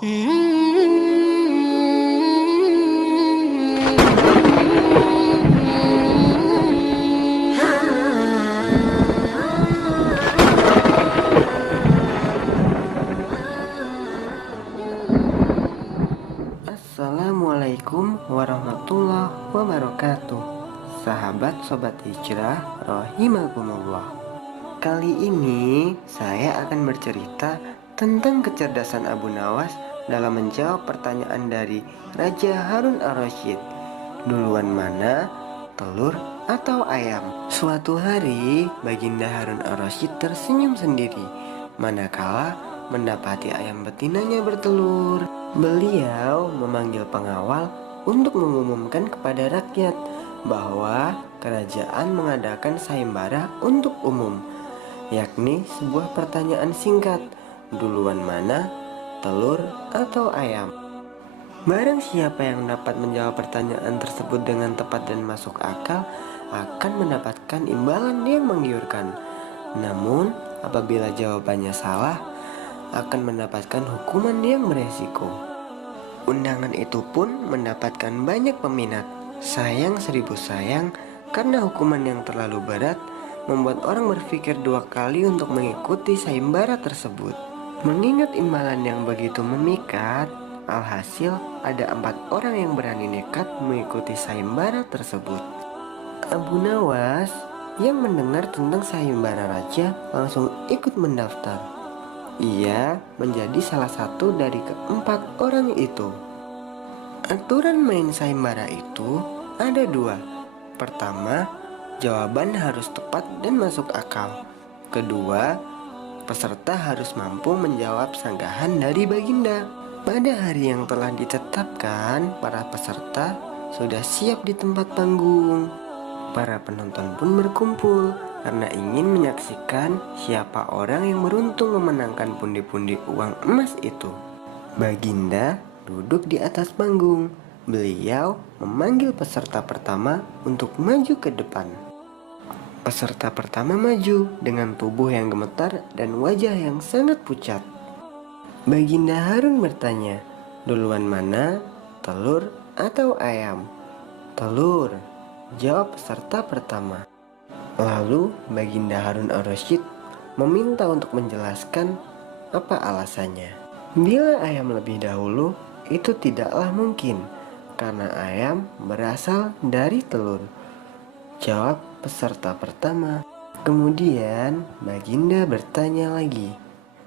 Assalamualaikum warahmatullahi wabarakatuh. Sahabat sobat hijrah rahimakumullah. Kali ini saya akan bercerita tentang kecerdasan Abu Nawas dalam menjawab pertanyaan dari Raja Harun ar-Rasyid. Duluan mana, telur atau ayam? Suatu hari Baginda Harun ar-Rasyid tersenyum sendiri manakala mendapati ayam betinanya bertelur. Beliau memanggil pengawal untuk mengumumkan kepada rakyat bahwa kerajaan mengadakan sayembara untuk umum, yakni sebuah pertanyaan singkat, duluan mana, telur atau ayam? Barang siapa yang dapat menjawab pertanyaan tersebut dengan tepat dan masuk akal akan mendapatkan imbalan yang menggiurkan. Namun apabila jawabannya salah, akan mendapatkan hukuman yang beresiko. Undangan itu pun mendapatkan banyak peminat. Sayang seribu sayang, karena hukuman yang terlalu berat membuat orang berpikir dua kali untuk mengikuti sayembara tersebut. Mengingat imbalan yang begitu memikat, alhasil ada 4 orang yang berani nekat mengikuti sayembara tersebut. Abu Nawas yang mendengar tentang sayembara raja langsung ikut mendaftar. Ia menjadi salah satu dari ke-4 orang itu. Aturan main sayembara itu ada 2. Pertama, jawaban harus tepat dan masuk akal. Kedua, peserta harus mampu menjawab sanggahan dari Baginda. Pada hari yang telah ditetapkan, para peserta sudah siap di tempat panggung. Para penonton pun berkumpul karena ingin menyaksikan siapa orang yang beruntung memenangkan pundi-pundi uang emas itu. Baginda duduk di atas panggung. Beliau memanggil peserta pertama untuk maju ke depan. Peserta pertama maju dengan tubuh yang gemetar dan wajah yang sangat pucat. Baginda Harun bertanya, duluan mana, telur atau ayam? Telur, jawab peserta pertama. Lalu Baginda Harun ar-Rasyid meminta untuk menjelaskan apa alasannya. Bila ayam lebih dahulu, itu tidaklah mungkin karena ayam berasal dari telur, jawab peserta pertama. Kemudian Baginda bertanya lagi,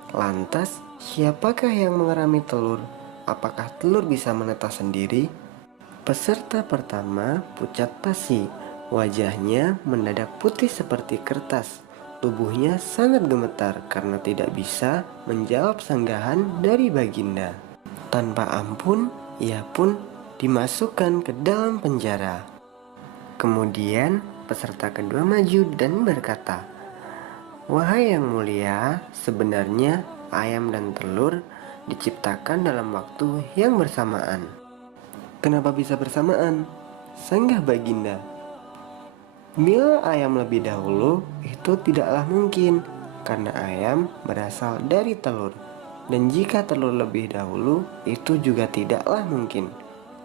lantas siapakah yang mengerami telur? Apakah telur bisa menetas sendiri? Peserta pertama pucat pasi. Wajahnya mendadak putih seperti kertas. Tubuhnya sangat gemetar karena tidak bisa menjawab sanggahan dari Baginda. Tanpa ampun, ia pun dimasukkan ke dalam penjara. Kemudian peserta kedua maju dan berkata, wahai yang mulia, sebenarnya ayam dan telur diciptakan dalam waktu yang bersamaan. Kenapa bisa bersamaan? Sanggah Baginda. Bila ayam lebih dahulu, itu tidaklah mungkin karena ayam berasal dari telur. Dan jika telur lebih dahulu, itu juga tidaklah mungkin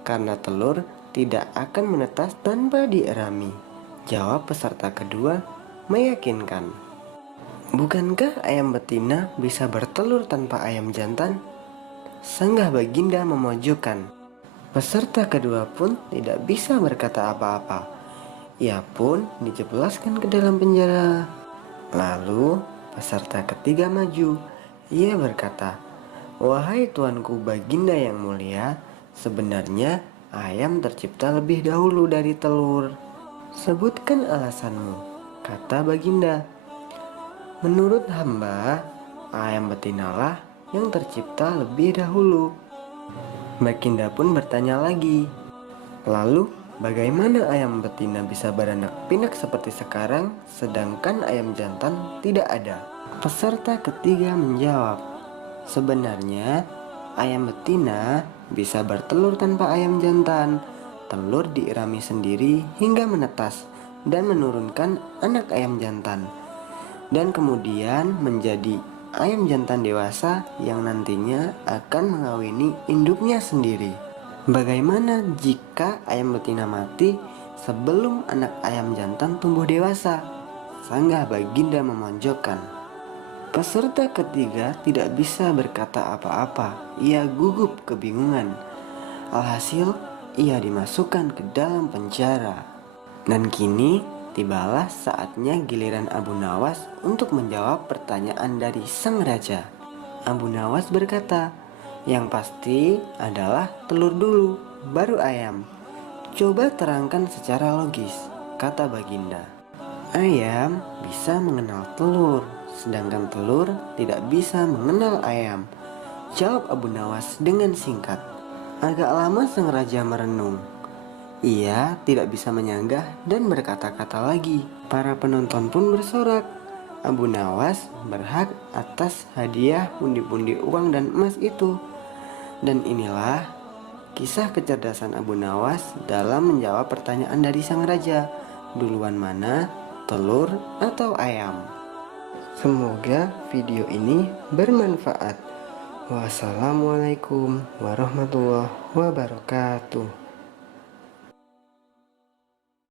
karena telur tidak akan menetas tanpa dierami, jawab peserta kedua meyakinkan. Bukankah ayam betina bisa bertelur tanpa ayam jantan? Sanggah Baginda memojokkan. Peserta kedua pun tidak bisa berkata apa-apa. Ia pun dijebloskan ke dalam penjara. Lalu peserta ketiga maju. Ia berkata, wahai tuanku Baginda yang mulia, sebenarnya ayam tercipta lebih dahulu dari telur. Sebutkan alasanmu, kata Baginda. Menurut hamba, ayam betinalah yang tercipta lebih dahulu. Baginda pun bertanya lagi, lalu bagaimana ayam betina bisa beranak pinak seperti sekarang, sedangkan ayam jantan tidak ada? Peserta ketiga menjawab, sebenarnya ayam betina bisa bertelur tanpa ayam jantan. Telur diirami sendiri hingga menetas dan menurunkan anak ayam jantan, dan kemudian menjadi ayam jantan dewasa yang nantinya akan mengawini induknya sendiri. Bagaimana jika ayam betina mati sebelum anak ayam jantan tumbuh dewasa? Sanggah Baginda memonjokkan. Peserta ketiga tidak bisa berkata apa-apa. Ia gugup kebingungan. Alhasil, ia dimasukkan ke dalam penjara. Dan kini, tibalah saatnya giliran Abu Nawas untuk menjawab pertanyaan dari sang raja. Abu Nawas berkata, "Yang pasti adalah telur dulu, baru ayam." "Coba terangkan secara logis," kata Baginda. "Ayam bisa mengenal telur, sedangkan telur tidak bisa mengenal ayam," jawab Abu Nawas dengan singkat. Agak lama sang raja merenung. Ia tidak bisa menyanggah dan berkata-kata lagi. Para penonton pun bersorak. Abu Nawas berhak atas hadiah pundi-pundi uang dan emas itu. Dan inilah kisah kecerdasan Abu Nawas dalam menjawab pertanyaan dari sang raja. Duluan mana, telur atau ayam? Semoga video ini bermanfaat. Wassalamualaikum warahmatullahi wabarakatuh.